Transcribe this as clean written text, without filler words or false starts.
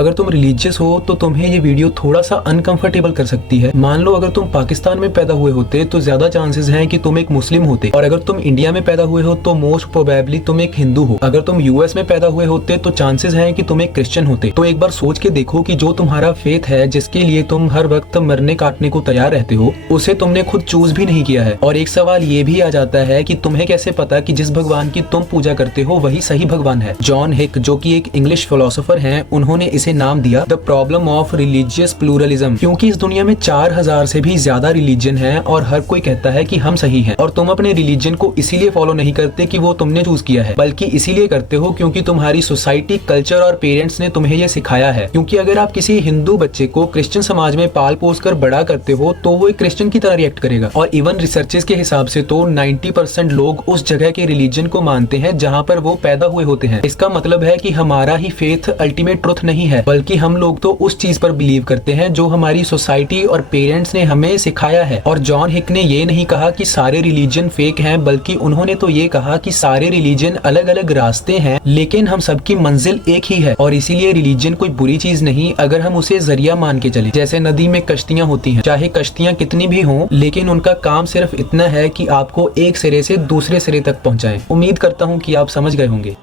अगर तुम रिलीजियस हो तो तुम्हें ये वीडियो थोड़ा सा अनकंफर्टेबल कर सकती है। मान लो अगर तुम पाकिस्तान में पैदा हुए होते तो ज्यादा चांसेस हैं कि तुम एक मुस्लिम होते, और अगर तुम इंडिया में पैदा हुए हो तो मोस्ट प्रोबेबली तुम एक हिंदू हो। अगर तुम यूएस में पैदा हुए होते तो चांसेस हैं कि तुम एक क्रिश्चियन होते। तो एक बार सोच के देखो कि जो तुम्हारा फेथ है, जिसके लिए तुम हर वक्त मरने काटने को तैयार रहते हो, उसे तुमने खुद चूज भी नहीं किया है। और एक सवाल ये भी आ जाता है कि तुम्हें कैसे पता कि जिस भगवान की तुम पूजा करते हो वही सही भगवान है। जॉन हिक, जो कि एक इंग्लिश फिलोसोफर हैं, उन्होंने इसे नाम दिया the problem of religious pluralism, क्योंकि इस दुनिया में 4000 से भी ज्यादा रिलीजन है और हर कोई कहता है कि हम सही हैं। और तुम अपने रिलीजन को इसीलिए फॉलो नहीं करते कि वो तुमने चूज किया है, बल्कि इसीलिए करते हो क्योंकि तुम्हारी सोसाइटी, कल्चर और पेरेंट्स ने तुम्हें ये सिखाया है। क्योंकि अगर आप किसी हिंदू बच्चे को क्रिश्चियन समाज में पाल पोस कर बड़ा करते हो तो वो एक क्रिश्चियन की तरह रिएक्ट करेगा। और इवन रिसर्चेस के हिसाब से तो 90% लोग उस जगह के रिलीजन को मानते हैं जहाँ पर वो पैदा हुए होते हैं। इसका मतलब है कि हमारा ही फेथ अल्टीमेट ट्रुथ नहीं है, बल्कि हम लोग तो उस चीज पर बिलीव करते हैं जो हमारी सोसाइटी और पेरेंट्स ने हमें सिखाया है। और जॉन हिक ने ये नहीं कहा कि सारे रिलीजन फेक हैं, बल्कि उन्होंने तो ये कहा कि सारे रिलीजन अलग अलग रास्ते हैं, लेकिन हम सबकी मंजिल एक ही है। और इसीलिए रिलीजन कोई बुरी चीज नहीं अगर हम उसे जरिया मान के चले। जैसे नदी में कश्तियां होती हैं, चाहे कश्तियां कितनी भी हों, लेकिन उनका काम सिर्फ इतना है कि आपको एक सिरे से दूसरे सिरे तक पहुंचाएं। उम्मीद करता हूं कि आप समझ गए होंगे।